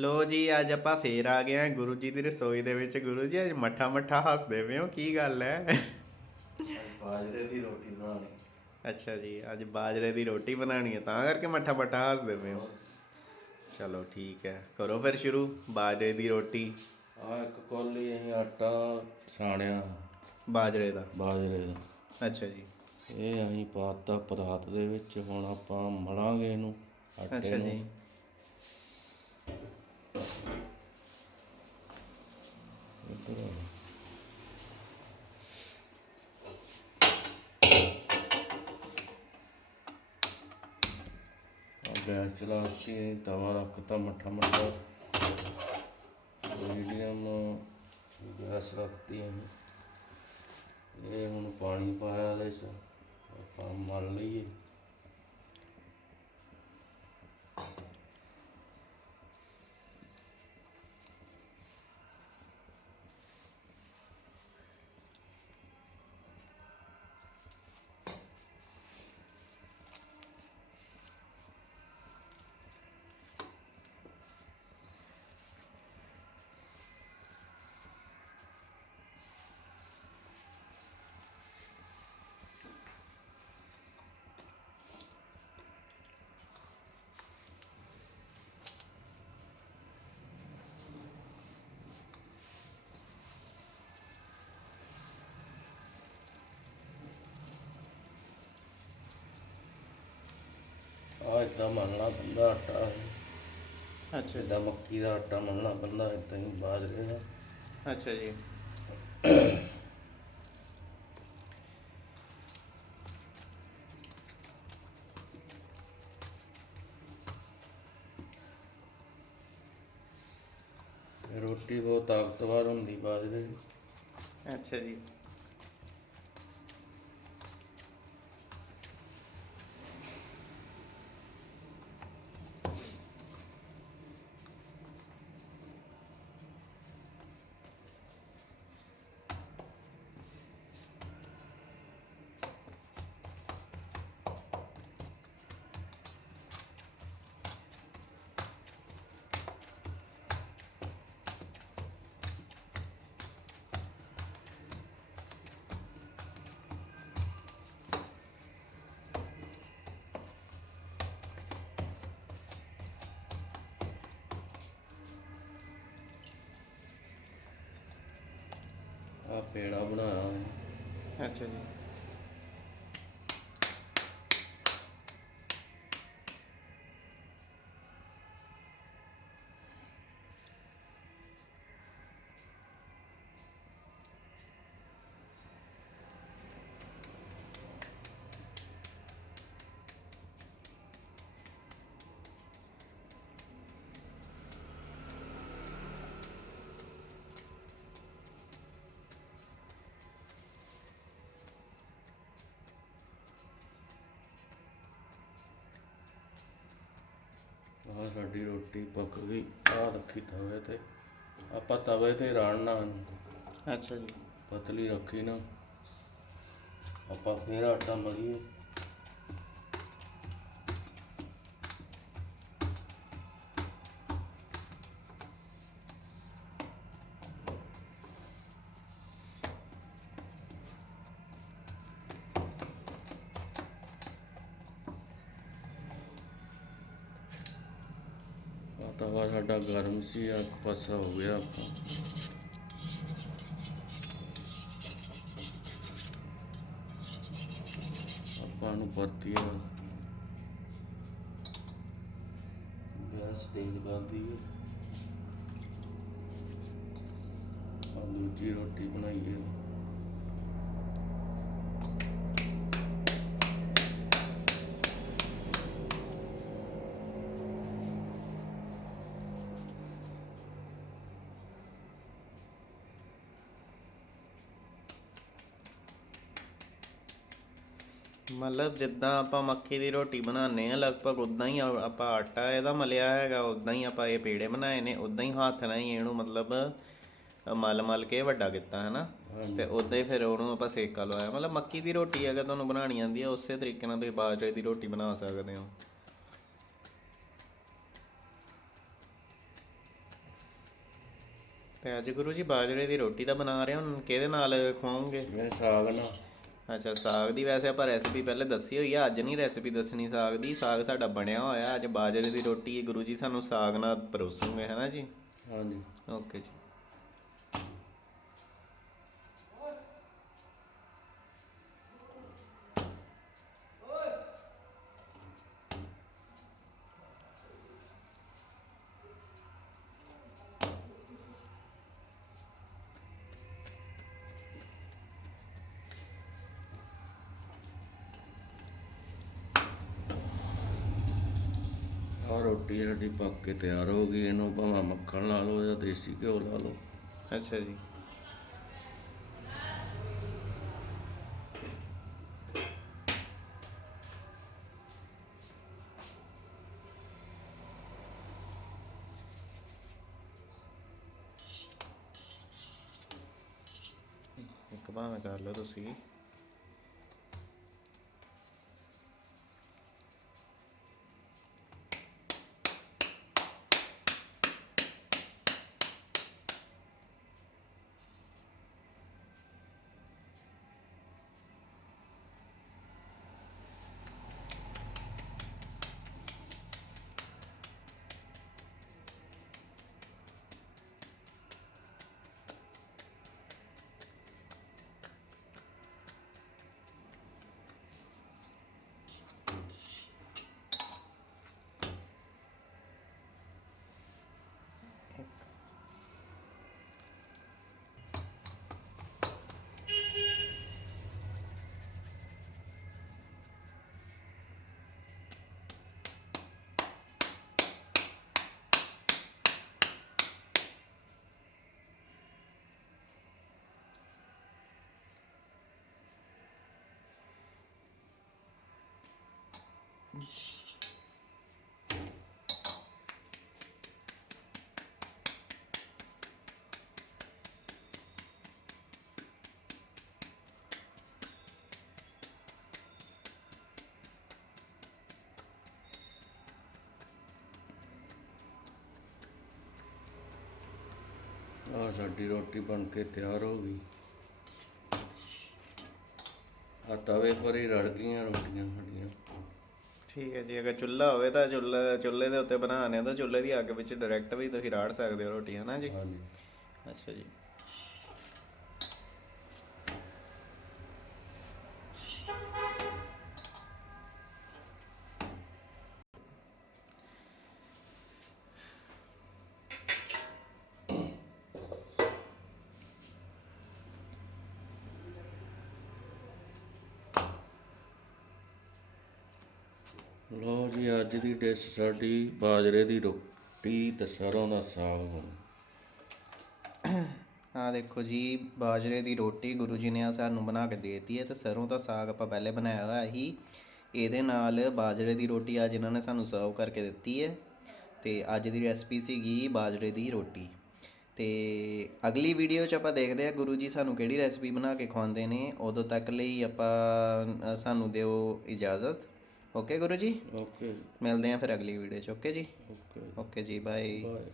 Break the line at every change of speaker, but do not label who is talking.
ਲੋ ਜੀ ਅੱਜ ਆਪਾਂ ਫੇਰ ਆ ਗਏ ਆ ਗੁਰੂ ਜੀ ਦੀ ਰਸੋਈ ਦੇ ਵਿੱਚ। ਗੁਰੂ ਜੀ ਅੱਜ ਮੱਠਾ ਮੱਠਾ ਹੱਸਦੇ ਪਏ ਹੋ ਕੀ ਗੱਲ ਹੈ?
ਬਾਜਰੇ ਦੀ ਰੋਟੀ ਬਣਾਉਣੀ।
ਅੱਛਾ ਜੀ ਅੱਜ ਬਾਜਰੇ ਦੀ ਰੋਟੀ ਬਣਾਣੀ ਹੈ ਤਾਂ ਕਰਕੇ ਮੱਠਾ ਮੱਠਾ ਹੱਸਦੇ ਪਏ ਹੋ। ਚਲੋ ਠੀਕ ਹੈ ਕਰੋ ਫਿਰ ਸ਼ੁਰੂ ਬਾਜਰੇ ਦੀ ਰੋਟੀ।
ਆ ਇੱਕ ਕੋਲੀ ਅਸੀਂ ਆਟਾ ਛਾਣਿਆ।
ਬਾਜਰੇ ਦਾ।
ਬਾਜਰੇ ਦਾ।
ਅੱਛਾ ਜੀ।
ਇਹ ਅਸੀਂ ਪਾਤਾ ਪਰਾਤ ਦੇ ਵਿੱਚ ਹੁਣ ਆਪਾਂ ਮਲਾਂਗੇ ਇਹਨੂੰ ਆਟੇ
ਅੱਛਾ
ਨੂੰ। ਗੈਸ ਚਲਾ ਹੈ ਤਵਾ ਰੱਖਤਾ ਮੱਠਾ ਮੱਠਾ। ਮੀਡੀਅਮ ਗੈਸ ਰੱਖਤੀ ਹੈ ਇਹ ਹੁਣ ਪਾਣੀ ਪਾਇਆ ਇਹਦੇ ਚ, ਆਪਾਂ ਮਲ ਲਈਏ। ਆ ਇਦਾਂ ਮਲਣਾ ਪੈਂਦਾ ਆਟਾ।
ਅੱਛਾ
ਜਿੱਦਾਂ ਮੱਕੀ ਦਾ ਆਟਾ ਮਲਣਾ ਪੈਂਦਾ ਇਦਾਂ ਹੀ ਬਾਜਰੇ ਦਾ
ਅੱਛਾ ਜੀ।
ਰੋਟੀ ਬਹੁਤ ਤਾਕਤਵਰ ਹੁੰਦੀ ਬਾਜਰੇ ਦੀ।
ਅੱਛਾ ਜੀ।
ਆ ਪੇੜਾ ਬਣਾਇਆ ਹੈ।
ਅੱਛਾ ਜੀ
ਸਾਡੀ ਰੋਟੀ ਪੱਕ ਗਈ ਆ ਰੱਖੀ ਤਵੇ ਤੇ। ਆਪਾਂ ਤਵੇ ਤੇ ਇਹਨੂੰ।
ਅੱਛਾ ਜੀ।
ਪਤਲੀ ਰੱਖੀ ਨਾ। ਆਪਾਂ ਫੇਰ ਆਟਾ ਮਲੀਏ। ਤਵਾ ਸਾਡਾ ਗਰਮ ਸੀ, ਆ ਪਾਸਾ ਹੋ ਗਿਆ ਆਪਾਂ। ਆਪਾਂ ਨੂੰ ਪਰਤੀ ਆ। ਗੈਸ ਤੇਜ਼ ਕਰਦੀ ਦਈਏ। ਆ ਦੂਜੀ ਰੋਟੀ ਬਣਾਈਏ।
ਮਤਲਬ ਜਿੱਦਾਂ ਆਪਾਂ ਮੱਕੀ ਦੀ ਰੋਟੀ ਬਣਾਉਂਦੇ ਆ ਲਗਭਗ ਉਦਾਂ ਹੀ ਆ- ਆਪਾਂ ਆਟਾ ਇਹਦਾ ਮਲਿਆ ਹੈਗਾ ਉਦਾਂ ਹੀ ਆਪਾਂ ਇਹ ਪੇੜੇ ਬਣਾਏ ਨੇ ਉਦਾਂ ਹੀ ਹੱਥ ਨਾਲ ਹੀ ਇਹਨੂੰ ਮਤਲਬ ਅ, ਮਲ ਮਲ ਕੇ ਵੱਡਾ ਕੀਤਾ ਹੈ ਨਾ। ਤੇ ਉਦਾਂ ਹੀ ਫਿਰ ਉਹਨੂੰ ਆਪਾਂ ਸੇਕਾ ਲਵਾਇਆ ਮਤਲਬ ਮੱਕੀ ਦੀ ਰੋਟੀ ਅਗਰ ਤੁਹਾਨੂੰ ਬਣਾਉਣੀ ਆਉਂਦੀ ਹੈ ਉਸੇ ਤਰੀਕੇ ਨਾਲ ਤੁਸੀਂ ਬਾਜਰੇ ਦੀ ਰੋਟੀ ਬਣਾ ਸਕਦੇ ਹੋ। ਤੇ ਅੱਜ ਗੁਰੂ ਜੀ ਬਾਜਰੇ ਦੀ ਰੋਟੀ ਤਾਂ ਬਣਾ ਰਹੇ ਹੋ ਹੁਣ ਕਿਹਦੇ ਨਾਲ ਖਵਾਉਂਗੇ
ਮੈਂ ਸਾਗ ਨਾ
ਅੱਛਾ ਸਾਗ ਦੀ ਵੈਸੇ ਆਪਾਂ ਰੈਸਿਪੀ ਪਹਿਲੇ ਦੱਸੀ ਹੋਈ ਆ ਅੱਜ ਨਹੀਂ ਰੈਸਿਪੀ ਦੱਸਣੀ ਸਾਗ ਦੀ ਸਾਗ ਸਾਡਾ ਬਣਿਆ ਹੋਇਆ ਅੱਜ ਬਾਜਰੇ ਦੀ ਰੋਟੀ ਗੁਰੂ ਜੀ ਸਾਨੂੰ ਸਾਗ ਨਾਲ ਪਰੋਸੂਗੇ ਹੈ ਨਾ ਜੀ?
ਹਾਂਜੀ।
ਓਕੇ ਜੀ।
ਆਹ ਰੋਟੀ ਸਾਡੀ ਪੱਕ ਕੇ ਤਿਆਰ ਹੋ ਗਈ, ਇਹਨੂੰ ਭਾਵੇਂ ਮੱਖਣ ਲਾ ਲਓ ਜਾਂ ਦੇਸੀ ਘਿਓ ਲਾ ਲਓ।
ਅੱਛਾ ਜੀ। ਇੱਕ ਭਾਵੇਂ ਕਰ ਲਓ ਤੁਸੀਂ।
ਆਹ ਸਾਡੀ ਰੋਟੀ ਬਣ ਕੇ ਤਿਆਰ ਹੋ ਗਈ। ਆ ਤਵੇ ਪਰ ਹੀ ਰੜ ਗਈਆਂ ਰੋਟੀਆਂ ਸਾਡੀਆਂ।
ਠੀਕ ਹੈ ਜੀ ਅਗਰ ਚੁੱਲ੍ਹਾ ਹੋਵੇ ਤਾਂ ਚੁੱਲ੍ਹਾ ਚੁੱਲ੍ਹੇ ਦੇ ਉੱਤੇ ਬਣਾਉਣੇ ਤਾਂ ਚੁੱਲ੍ਹੇ ਦੀ ਅੱਗ ਵਿੱਚ ਡਾਇਰੈਕਟ ਵੀ ਤੁਸੀਂ ਰਾੜ ਸਕਦੇ ਹੋ ਰੋਟੀ ਹੈ ਨਾ ਜੀ?
ਹਾਂਜੀ।
ਅੱਛਾ ਜੀ।
ਲਓ ਜੀ, ਅੱਜ ਦੀ ਡਿਸ਼ ਸਾਡੀ ਬਾਜਰੇ ਦੀ ਰੋਟੀ ਤੇ ਸਰੋਂ ਦਾ ਸਾਗ ਬਣ
ਆ ਦੇਖੋ ਜੀ, ਬਾਜਰੇ ਦੀ ਰੋਟੀ ਗੁਰੂ ਜੀ ਨੇ ਆ ਸਾਨੂੰ ਬਣਾ ਕੇ ਦੇਤੀ ਹੈ ਤੇ ਸਰੋਂ ਦਾ ਸਾਗ ਆਪਾਂ ਪਹਿਲੇ ਬਣਾਇਆ ਹੋਇਆ ਸੀ। ਇਹਦੇ ਨਾਲ ਬਾਜਰੇ ਦੀ ਰੋਟੀ ਅੱਜ ਇਹਨਾਂ ਨੇ ਸਾਨੂੰ ਸਰਵ ਕਰਕੇ ਦਿੱਤੀ ਹੈ ਤੇ ਅੱਜ ਦੀ ਰੈਸਪੀ ਸੀਗੀ ਬਾਜਰੇ ਦੀ ਰੋਟੀ। ਤੇ ਅਗਲੀ ਵੀਡੀਓ 'ਚ ਆਪਾਂ ਦੇਖਦੇ ਆ ਗੁਰੂ ਜੀ ਸਾਨੂੰ ਕਿਹੜੀ ਰੈਸਪੀ ਬਣਾ ਕੇ ਖਵਾਉਂਦੇ ਨੇ। ਉਦੋਂ ਤੱਕ ਲਈ ਆਪਾਂ ਸਾਨੂੰ ਦਿਓ ਇਜਾਜ਼ਤ। ਓਕੇ ਗੁਰੂ ਜੀ
ਓਕੇ
ਮਿਲਦੇ ਆ ਫਿਰ ਅਗਲੀ ਵੀਡੀਓ 'ਚ। ਓਕੇ ਜੀ?
ਓਕੇ
ਓਕੇ ਜੀ ਬਾਏ
ਬਾਏ